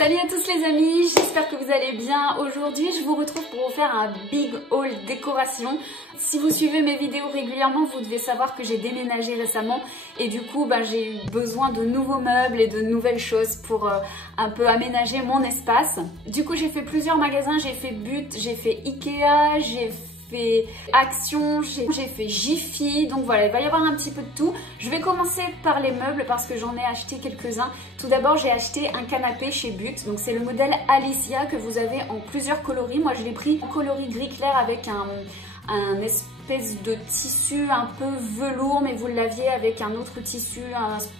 Salut à tous les amis, j'espère que vous allez bien. Aujourd'hui, je vous retrouve pour vous faire un big haul décoration. Si vous suivez mes vidéos régulièrement, vous devez savoir que j'ai déménagé récemment et du coup, j'ai eu besoin de nouveaux meubles et de nouvelles choses pour un peu aménager mon espace. Du coup, j'ai fait plusieurs magasins, j'ai fait But, j'ai fait Ikea, j'ai fait Action, j'ai fait Jiffy, donc voilà, il va y avoir un petit peu de tout. Je vais commencer par les meubles parce que j'en ai acheté quelques-uns. Tout d'abord, j'ai acheté un canapé chez But, donc c'est le modèle Alicia que vous avez en plusieurs coloris. Moi, je l'ai pris en coloris gris clair avec un espèce de tissu un peu velours, mais vous l'aviez avec un autre tissu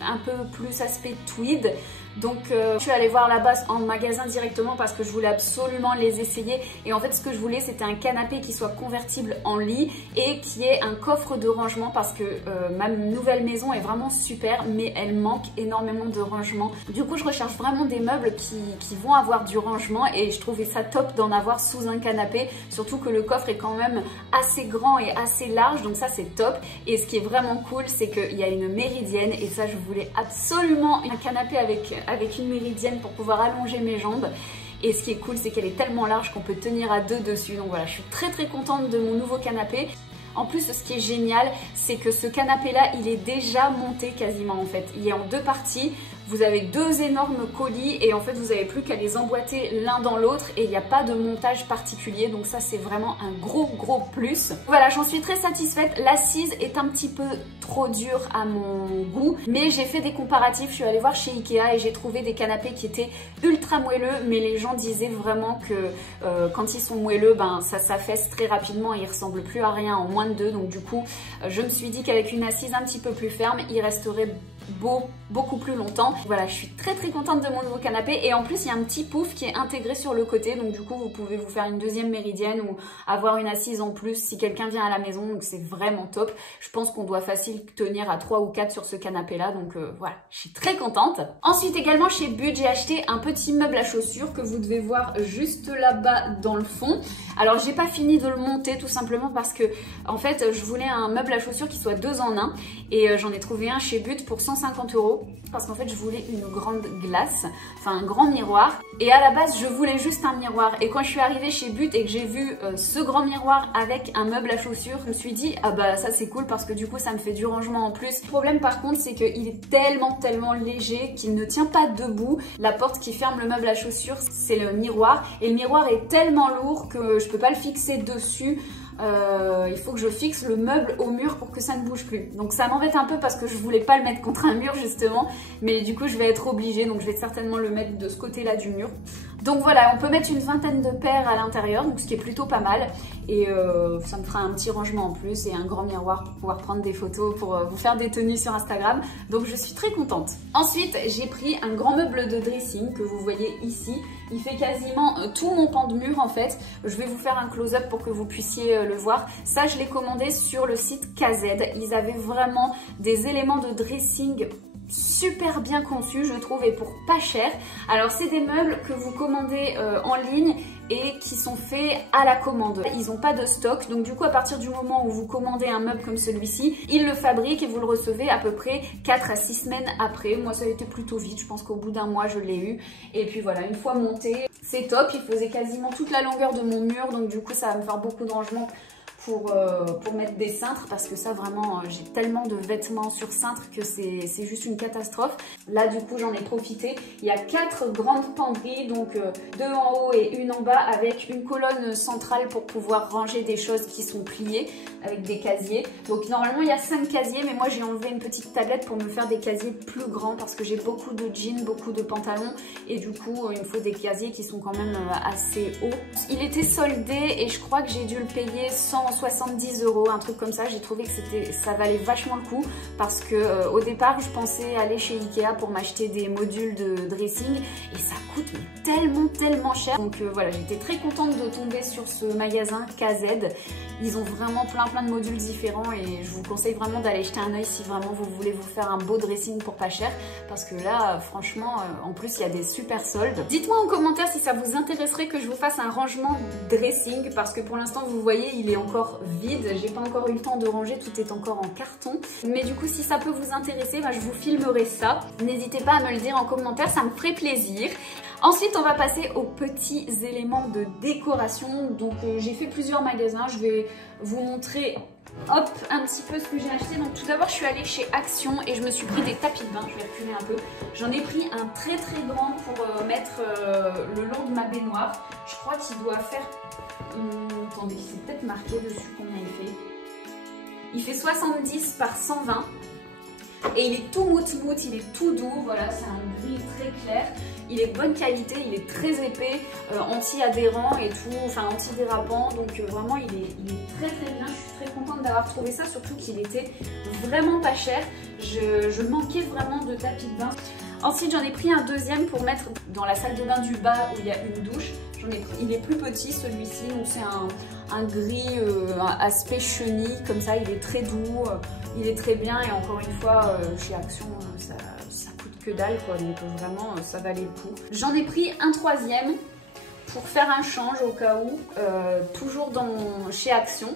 un peu plus aspect tweed. Donc je suis allée voir là-bas en magasin directement parce que je voulais absolument les essayer. Et en fait, ce que je voulais, c'était un canapé qui soit convertible en lit et qui ait un coffre de rangement parce que ma nouvelle maison est vraiment super, mais elle manque énormément de rangement. Du coup, je recherche vraiment des meubles qui vont avoir du rangement et je trouvais ça top d'en avoir sous un canapé. Surtout que le coffre est quand même assez grand et assez large, donc ça c'est top. Et ce qui est vraiment cool, c'est qu'il y a une méridienne et ça, je voulais absolument un canapé avec une méridienne pour pouvoir allonger mes jambes. Et ce qui est cool, c'est qu'elle est tellement large qu'on peut tenir à deux dessus. Donc voilà, je suis très contente de mon nouveau canapé. En plus, ce qui est génial, c'est que ce canapé-là, il est déjà monté quasiment en fait. Il est en deux parties. Vous avez deux énormes colis et en fait, vous n'avez plus qu'à les emboîter l'un dans l'autre et il n'y a pas de montage particulier. Donc ça, c'est vraiment un gros plus. Voilà, j'en suis très satisfaite. L'assise est un petit peu trop dure à mon goût, mais j'ai fait des comparatifs. Je suis allée voir chez Ikea et j'ai trouvé des canapés qui étaient ultra moelleux, mais les gens disaient vraiment que quand ils sont moelleux, ça s'affaisse très rapidement et ils ressemblent plus à rien en moins de 2. Donc du coup, je me suis dit qu'avec une assise un petit peu plus ferme, il resterait beaucoup plus longtemps. Voilà, je suis très contente de mon nouveau canapé et en plus il y a un petit pouf qui est intégré sur le côté, donc du coup vous pouvez vous faire une deuxième méridienne ou avoir une assise en plus si quelqu'un vient à la maison, donc c'est vraiment top. Je pense qu'on doit facile tenir à 3 ou 4 sur ce canapé là, donc voilà, je suis très contente. Ensuite également chez But, j'ai acheté un petit meuble à chaussures que vous devez voir juste là-bas dans le fond. Alors j'ai pas fini de le monter tout simplement parce que en fait je voulais un meuble à chaussures qui soit 2 en 1 et j'en ai trouvé un chez But pour 150 € parce qu'en fait je voulais une grande glace, enfin un grand miroir, et à la base je voulais juste un miroir et quand je suis arrivée chez But et que j'ai vu ce grand miroir avec un meuble à chaussures, je me suis dit ah bah ça c'est cool parce que du coup ça me fait du rangement en plus. Le problème par contre c'est qu'il est tellement léger qu'il ne tient pas debout. La porte qui ferme le meuble à chaussures, c'est le miroir et le miroir est tellement lourd que je peux pas le fixer dessus. Il faut que je fixe le meuble au mur pour que ça ne bouge plus. Donc ça m'embête un peu parce que je voulais pas le mettre contre un mur justement, mais du coup je vais être obligée, donc je vais certainement le mettre de ce côté-là du mur. Donc voilà, on peut mettre une vingtaine de paires à l'intérieur, donc ce qui est plutôt pas mal. Et ça me fera un petit rangement en plus et un grand miroir pour pouvoir prendre des photos, pour vous faire des tenues sur Instagram. Donc je suis très contente. Ensuite, j'ai pris un grand meuble de dressing que vous voyez ici. Il fait quasiment tout mon pan de mur en fait. Je vais vous faire un close-up pour que vous puissiez le voir. Ça, je l'ai commandé sur le site KZ. Ils avaient vraiment des éléments de dressing super bien conçu je trouve et pour pas cher. Alors c'est des meubles que vous commandez en ligne et qui sont faits à la commande. Ils n'ont pas de stock, donc du coup à partir du moment où vous commandez un meuble comme celui-ci, ils le fabriquent et vous le recevez à peu près 4 à 6 semaines après. Moi ça a été plutôt vite, je pense qu'au bout d'un mois je l'ai eu. Et puis voilà, une fois monté, c'est top. Il faisait quasiment toute la longueur de mon mur, donc du coup ça va me faire beaucoup de rangement pour mettre des cintres parce que ça vraiment j'ai tellement de vêtements sur cintre que c'est juste une catastrophe. Là du coup j'en ai profité. Il y a 4 grandes penderies, donc 2 en haut et une en bas avec une colonne centrale pour pouvoir ranger des choses qui sont pliées avec des casiers. Donc normalement il y a 5 casiers, mais moi j'ai enlevé une petite tablette pour me faire des casiers plus grands parce que j'ai beaucoup de jeans, beaucoup de pantalons et du coup il me faut des casiers qui sont quand même assez hauts. Il était soldé et je crois que j'ai dû le payer 170 €, un truc comme ça. J'ai trouvé que ça valait vachement le coup parce que au départ je pensais aller chez Ikea pour m'acheter des modules de dressing et ça coûte tellement cher. Donc voilà, j'étais très contente de tomber sur ce magasin KZ. Ils ont vraiment plein de modules différents et je vous conseille vraiment d'aller jeter un oeil si vraiment vous voulez vous faire un beau dressing pour pas cher parce que là franchement en plus il y a des super soldes. Dites-moi en commentaire si ça vous intéresserait que je vous fasse un rangement dressing parce que pour l'instant vous voyez il est encore vide, j'ai pas encore eu le temps de ranger, tout est encore en carton. Mais du coup si ça peut vous intéresser, je vous filmerai ça. N'hésitez pas à me le dire en commentaire, ça me ferait plaisir. Ensuite, on va passer aux petits éléments de décoration. Donc, j'ai fait plusieurs magasins. Je vais vous montrer, hop, un petit peu ce que j'ai acheté. Donc, tout d'abord, je suis allée chez Action et je me suis pris des tapis de bain. Je vais reculer un peu. J'en ai pris un très grand pour mettre le long de ma baignoire. Je crois qu'il doit faire... attendez, c'est peut-être marqué dessus combien il fait. Il fait 70 par 120. Et il est tout mout, il est tout doux. Voilà, c'est un gris très clair. Il est de bonne qualité, il est très épais, anti-adhérent et tout, enfin anti-dérapant. Donc vraiment, il est très bien. Je suis très contente d'avoir trouvé ça, surtout qu'il était vraiment pas cher. Je manquais vraiment de tapis de bain. Ensuite, j'en ai pris un deuxième pour mettre dans la salle de bain du bas où il y a une douche. Il est plus petit celui-ci, donc c'est un gris aspect chenille, comme ça, il est très doux, il est très bien. Et encore une fois, chez Action, ça coûte que dalle, quoi, donc vraiment, ça valait le coup. J'en ai pris un troisième pour faire un change au cas où, toujours chez Action.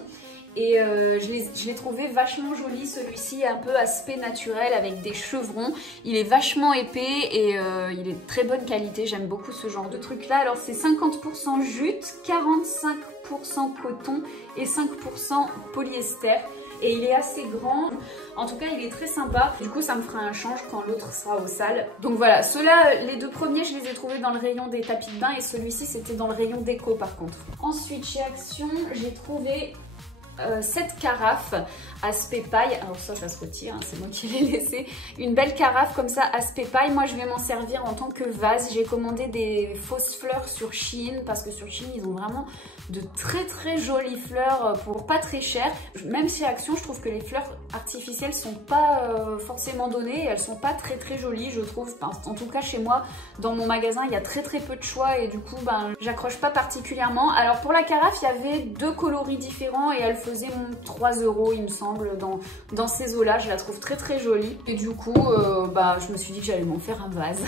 Et je l'ai trouvé vachement joli, celui-ci, un peu aspect naturel avec des chevrons. Il est vachement épais et il est de très bonne qualité. J'aime beaucoup ce genre de truc là. Alors c'est 50% jute, 45% coton et 5% polyester. Et il est assez grand. En tout cas, il est très sympa. Du coup, ça me fera un change quand l'autre sera au sale. Donc voilà, ceux-là, les deux premiers, je les ai trouvés dans le rayon des tapis de bain. Et celui-ci, c'était dans le rayon déco par contre. Ensuite, chez Action, j'ai trouvé... cette carafe aspect paille. Alors ça se retire, hein, c'est moi qui l'ai laissé. Une belle carafe comme ça aspect paille. Moi je vais m'en servir en tant que vase. J'ai commandé des fausses fleurs sur Shein parce que sur Shein ils ont vraiment de très jolies fleurs pour pas très cher. Même chez Action, je trouve que les fleurs artificielles sont pas forcément données. Elles sont pas très jolies, je trouve. En tout cas chez moi, dans mon magasin, il y a très peu de choix et du coup j'accroche pas particulièrement. Alors pour la carafe, il y avait deux coloris différents et elle faisait 3 € il me semble dans ces eaux-là. Je la trouve très jolie et du coup je me suis dit que j'allais m'en faire un vase.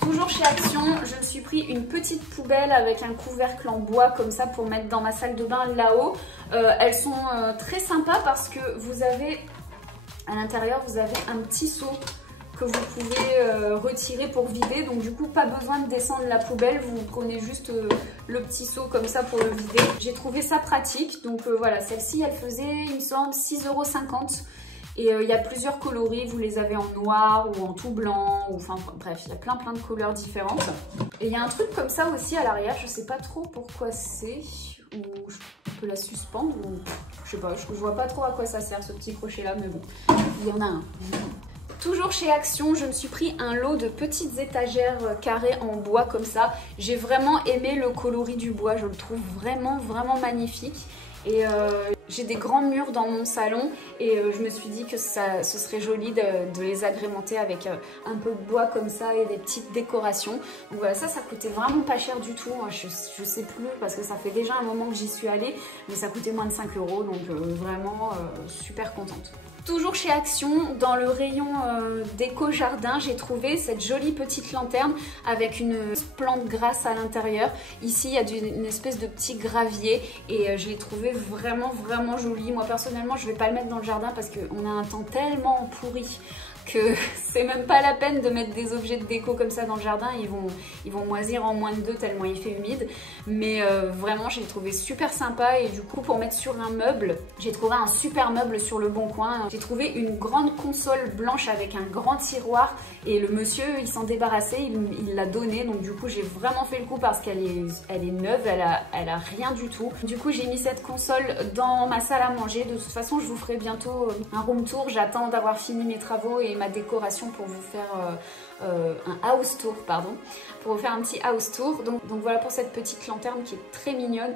Toujours chez Action, je me suis pris une petite poubelle avec un couvercle en bois comme ça pour mettre dans ma salle de bain là-haut. Elles sont très sympas parce que vous avez à l'intérieur, vous avez un petit seau que vous pouvez retirer pour vider. Donc du coup, pas besoin de descendre la poubelle. Vous prenez juste le petit seau comme ça pour le vider. J'ai trouvé ça pratique. Donc voilà, celle-ci, elle faisait, il me semble, 6,50 €. Et il y a plusieurs coloris. Vous les avez en noir ou en tout blanc. Ou, enfin bref, il y a plein de couleurs différentes. Et il y a un truc comme ça aussi à l'arrière. Je sais pas trop pourquoi c'est. Ou je peux la suspendre. Ou, je sais pas, je vois pas trop à quoi ça sert ce petit crochet là. Mais bon, il y en a un. Toujours chez Action, je me suis pris un lot de petites étagères carrées en bois comme ça. J'ai vraiment aimé le coloris du bois, je le trouve vraiment magnifique. Et j'ai des grands murs dans mon salon et je me suis dit que ce serait joli de les agrémenter avec un peu de bois comme ça et des petites décorations. Donc voilà, ça coûtait vraiment pas cher du tout. Je sais plus parce que ça fait déjà un moment que j'y suis allée, mais ça coûtait moins de 5 €, donc vraiment super contente. Toujours chez Action, dans le rayon déco jardin, j'ai trouvé cette jolie petite lanterne avec une plante grasse à l'intérieur. Ici, il y a une espèce de petit gravier et je l'ai trouvé vraiment jolie. Moi, personnellement, je ne vais pas le mettre dans le jardin parce qu'on a un temps tellement pourri que c'est même pas la peine de mettre des objets de déco comme ça dans le jardin. Ils vont moisir en moins de 2 tellement il fait humide. Mais vraiment, je l'ai trouvé super sympa. Et du coup, pour mettre sur un meuble, j'ai trouvé un super meuble sur le Bon Coin. J'ai trouvé une grande console blanche avec un grand tiroir. Et le monsieur, il s'en débarrassait, il l'a donné. Donc du coup, j'ai vraiment fait le coup parce qu'elle est neuve, elle a rien du tout. Du coup, j'ai mis cette console dans ma salle à manger. De toute façon, je vous ferai bientôt un room tour. J'attends d'avoir fini mes travaux et ma décoration pour vous faire un house tour, pardon, pour vous faire un petit house tour. Donc voilà pour cette petite lanterne qui est très mignonne.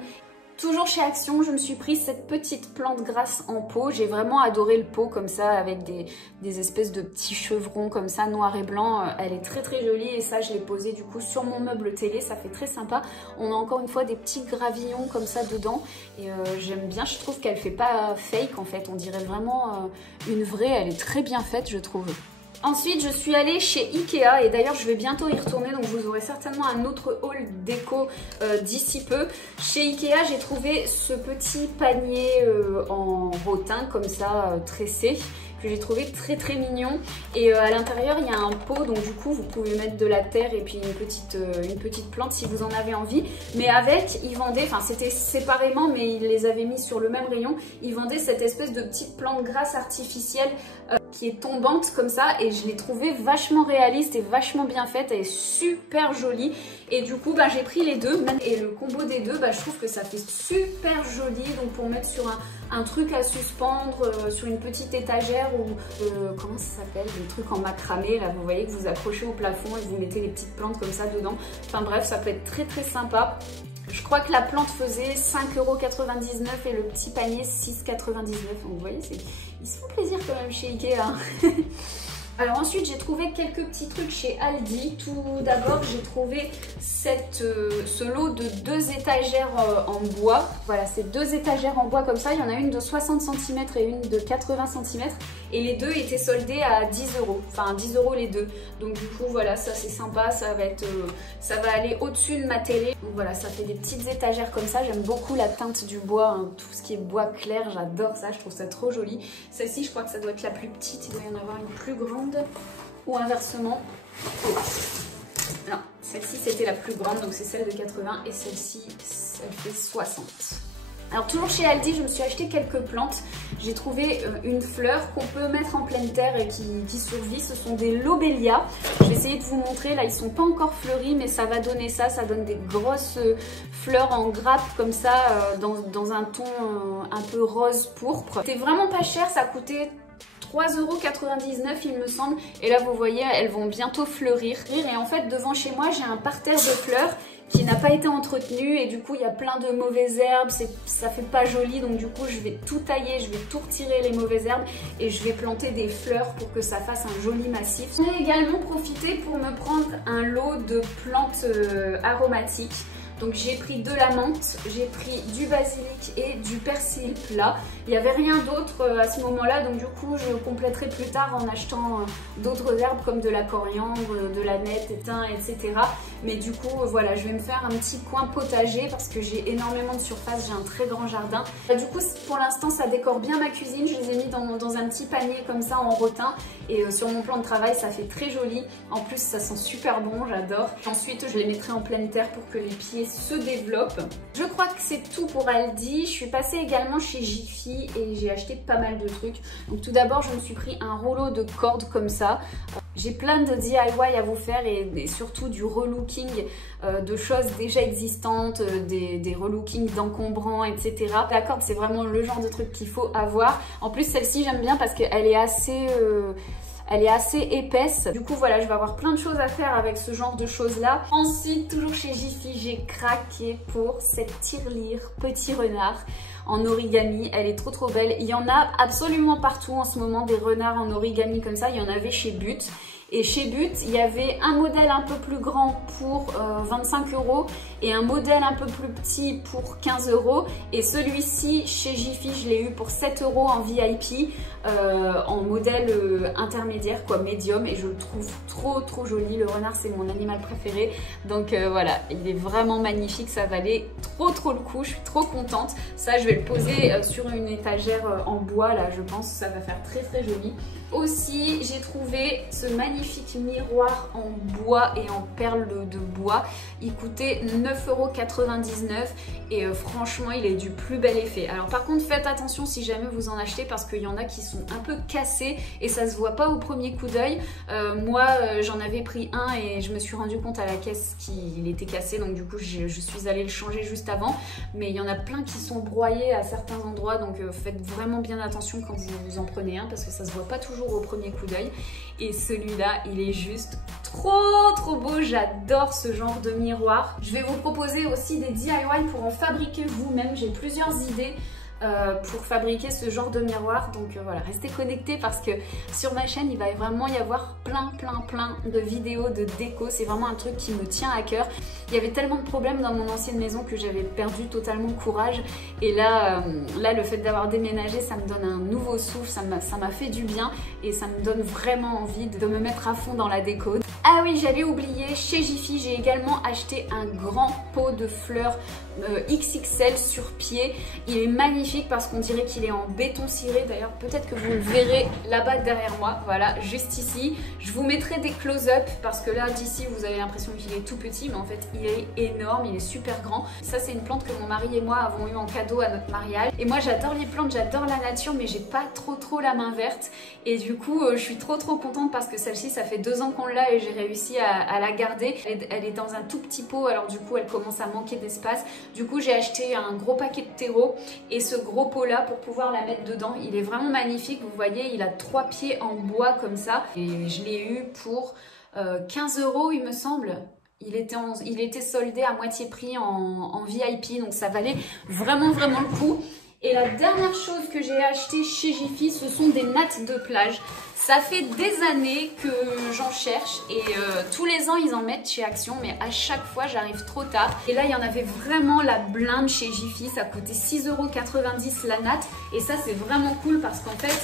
Toujours chez Action, je me suis pris cette petite plante grasse en pot. J'ai vraiment adoré le pot comme ça avec des espèces de petits chevrons comme ça noir et blanc. Elle est très jolie et ça je l'ai posée du coup sur mon meuble télé, ça fait très sympa. On a encore une fois des petits gravillons comme ça dedans et j'aime bien, je trouve qu'elle fait pas fake en fait. On dirait vraiment une vraie, elle est très bien faite je trouve. Ensuite, je suis allée chez Ikea et d'ailleurs, je vais bientôt y retourner. Donc, vous aurez certainement un autre haul déco d'ici peu. Chez Ikea, j'ai trouvé ce petit panier en rotin comme ça, tressé. que j'ai trouvé très très mignon. Et à l'intérieur il y a un pot, donc du coup vous pouvez mettre de la terre et puis une petite plante si vous en avez envie. Mais avec, ils vendaient, enfin c'était séparément mais ils les avaient mis sur le même rayon, ils vendaient cette espèce de petite plante grasse artificielle qui est tombante comme ça, et je l'ai trouvée vachement réaliste et vachement bien faite, elle est super jolie. Et du coup j'ai pris les deux, et le combo des deux, je trouve que ça fait super joli, donc pour mettre sur un truc à suspendre, sur une petite étagère, ou comment ça s'appelle, des trucs en macramé là, vous voyez, que vous accrochez au plafond et vous mettez les petites plantes comme ça dedans. Enfin bref, ça peut être très très sympa. Je crois que la plante faisait 5,99 € et le petit panier 6,99 €. Donc vous voyez, ils se font plaisir quand même chez Ikea. Alors ensuite j'ai trouvé quelques petits trucs chez Aldi. Tout d'abord j'ai trouvé ce lot de 2 étagères en bois. Voilà, c'est 2 étagères en bois comme ça. Il y en a une de 60 cm et une de 80 cm. Et les deux étaient soldés à 10 €. Enfin 10 € les deux. Donc du coup voilà, ça c'est sympa. Ça va aller au-dessus de ma télé. Donc voilà, ça fait des petites étagères comme ça. J'aime beaucoup la teinte du bois, hein. Tout ce qui est bois clair, j'adore ça. Je trouve ça trop joli. Celle-ci je crois que ça doit être la plus petite. Il doit y en avoir une plus grande. Ou inversement. Non, celle-ci c'était la plus grande, donc c'est celle de 80, et celle-ci elle fait 60. Alors toujours chez Aldi, je me suis acheté quelques plantes. J'ai trouvé une fleur qu'on peut mettre en pleine terre et qui survit. Ce sont des lobélias. Je vais essayer de vous montrer. Là, ils sont pas encore fleuris, mais ça va donner ça. Ça donne des grosses fleurs en grappe comme ça, dans un ton un peu rose pourpre. C'était vraiment pas cher, ça coûtait 3,99 € il me semble, et là vous voyez elles vont bientôt fleurir. Et en fait devant chez moi j'ai un parterre de fleurs qui n'a pas été entretenu, et du coup il y a plein de mauvaises herbes, ça fait pas joli, donc du coup je vais tout tailler, je vais tout retirer les mauvaises herbes et je vais planter des fleurs pour que ça fasse un joli massif. J'ai également profité pour me prendre un lot de plantes aromatiques. Donc j'ai pris de la menthe, j'ai pris du basilic et du persil plat. Il n'y avait rien d'autre à ce moment-là, donc du coup je compléterai plus tard en achetant d'autres herbes comme de la coriandre, de la nette, thym, etc. Mais du coup voilà, je vais me faire un petit coin potager parce que j'ai énormément de surface, j'ai un très grand jardin. Du coup pour l'instant ça décore bien ma cuisine, je les ai mis dans un petit panier comme ça en rotin, et sur mon plan de travail ça fait très joli. En plus ça sent super bon, j'adore. Ensuite je les mettrai en pleine terre pour que les pieds se développe. Je crois que c'est tout pour Aldi. Je suis passée également chez Jiffy et j'ai acheté pas mal de trucs. Donc tout d'abord je me suis pris un rouleau de cordes comme ça. J'ai plein de DIY à vous faire, et surtout du relooking de choses déjà existantes, des relookings d'encombrants, etc. La corde c'est vraiment le genre de truc qu'il faut avoir. En plus celle-ci j'aime bien parce qu'elle est assez... elle est assez épaisse. Du coup voilà, je vais avoir plein de choses à faire avec ce genre de choses là. Ensuite, toujours chez Jiffy, j'ai craqué pour cette tirelire petit renard en origami. Elle est trop belle. Il y en a absolument partout en ce moment, des renards en origami comme ça. Il y en avait chez But. Et chez But, il y avait un modèle un peu plus grand pour 25 € et un modèle un peu plus petit pour 15 €. Et celui-ci, chez Jiffy, je l'ai eu pour 7 € en VIP, en modèle intermédiaire, quoi, médium. Et je le trouve trop joli. Le renard, c'est mon animal préféré. Donc voilà, il est vraiment magnifique. Ça valait trop le coup. Je suis trop contente. Ça, je vais le poser sur une étagère en bois, là, je pense. Ça va faire très joli. Aussi, j'ai trouvé ce magnifique miroir en bois et en perles de bois. Il coûtait 9,99 € et franchement, il est du plus bel effet. Alors par contre, faites attention si jamais vous en achetez, parce qu'il y en a qui sont un peu cassés et ça se voit pas au premier coup d'œil. Moi, j'en avais pris un et je me suis rendu compte à la caisse qu'il était cassé, donc du coup, je suis allée le changer juste avant. Mais il y en a plein qui sont broyés à certains endroits, donc faites vraiment bien attention quand vous en prenez un, parce que ça se voit pas toujours au premier coup d'œil. Et celui-là, il est juste trop beau. J'adore ce genre de miroir. Je vais vous proposer aussi des DIY pour en fabriquer vous-même. J'ai plusieurs idées pour fabriquer ce genre de miroir, donc voilà, restez connectés parce que sur ma chaîne il va vraiment y avoir plein de vidéos de déco. C'est vraiment un truc qui me tient à cœur. Il y avait tellement de problèmes dans mon ancienne maison que j'avais perdu totalement courage, et là le fait d'avoir déménagé, ça me donne un nouveau souffle, ça m'a fait du bien et ça me donne vraiment envie de me mettre à fond dans la déco. Ah oui, j'avais oublié, chez Jiffy, j'ai également acheté un grand pot de fleurs XXL sur pied. Il est magnifique parce qu'on dirait qu'il est en béton ciré. D'ailleurs, peut-être que vous le verrez là-bas derrière moi. Voilà, juste ici. Je vous mettrai des close-up parce que là, d'ici, vous avez l'impression qu'il est tout petit, mais en fait, il est énorme, il est super grand. Ça, c'est une plante que mon mari et moi avons eu en cadeau à notre mariage. Et moi, j'adore les plantes, j'adore la nature, mais j'ai pas trop la main verte. Et du coup, je suis trop contente parce que celle-ci, ça fait 2 ans qu'on l'a et j'ai réussi à la garder. Elle est dans un tout petit pot, alors du coup, elle commence à manquer d'espace. Du coup, j'ai acheté un gros paquet de terreau et ce gros pot là pour pouvoir la mettre dedans. Il est vraiment magnifique, vous voyez, il a 3 pieds en bois comme ça. Et je l'ai eu pour 15 € il me semble. Il était soldé à moitié prix en VIP, donc ça valait vraiment le coup. Et la dernière chose que j'ai acheté chez Jiffy, ce sont des nattes de plage. Ça fait des années que j'en cherche et tous les ans ils en mettent chez Action, mais à chaque fois j'arrive trop tard. Et là il y en avait vraiment la blinde chez Jiffy, ça coûtait 6,90 € la natte. Et ça c'est vraiment cool parce qu'en fait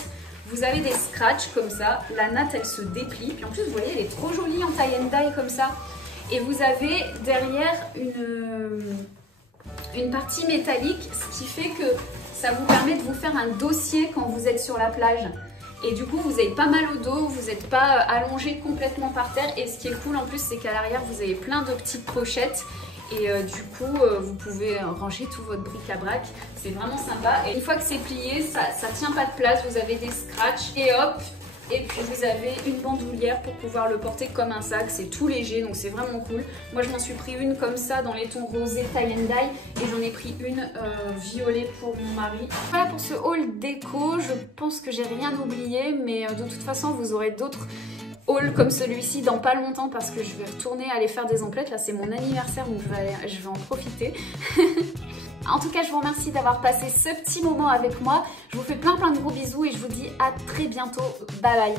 vous avez des scratchs comme ça, la natte elle se déplie. Puis en plus vous voyez elle est trop jolie en tie and dye comme ça. Et vous avez derrière une partie métallique, ce qui fait que ça vous permet de vous faire un dossier quand vous êtes sur la plage. Et du coup, vous avez pas mal au dos, vous n'êtes pas allongé complètement par terre. Et ce qui est cool en plus, c'est qu'à l'arrière, vous avez plein de petites pochettes. Et du coup, vous pouvez ranger tout votre bric-à-brac. C'est vraiment sympa. Et une fois que c'est plié, ça tient pas de place. Vous avez des scratchs et hop. Et puis vous avez une bandoulière pour pouvoir le porter comme un sac, c'est tout léger donc c'est vraiment cool. Moi je m'en suis pris une comme ça dans les tons rosés tie and dye et j'en ai pris une violet pour mon mari. Voilà pour ce haul déco, je pense que j'ai rien oublié mais de toute façon vous aurez d'autres hauls comme celui-ci dans pas longtemps parce que je vais retourner aller faire des emplettes. Là c'est mon anniversaire donc je vais en profiter. En tout cas, je vous remercie d'avoir passé ce petit moment avec moi. Je vous fais plein de gros bisous et je vous dis à très bientôt. Bye bye.